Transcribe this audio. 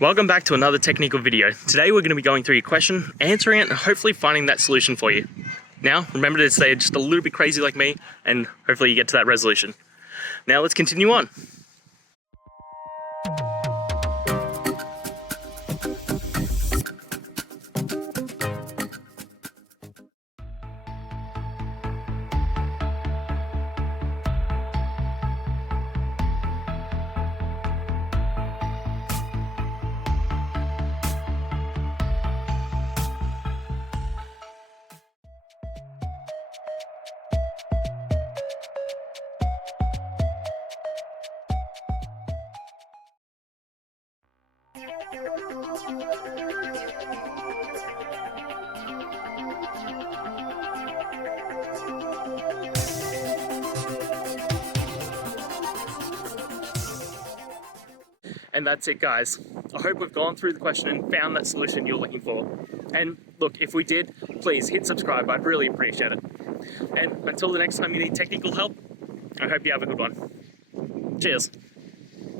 Welcome back to another technical video. Today we're going to be going through your question, answering it, and hopefully finding that solution for you. Now, remember to stay just a little bit crazy like me, and hopefully you get to that resolution. Now let's continue on. And that's it, guys. I hope we've gone through the question and found that solution you're looking for. And look, if we did, please hit subscribe. I'd really appreciate it. And until the next time you need technical help, I hope you have a good one. Cheers.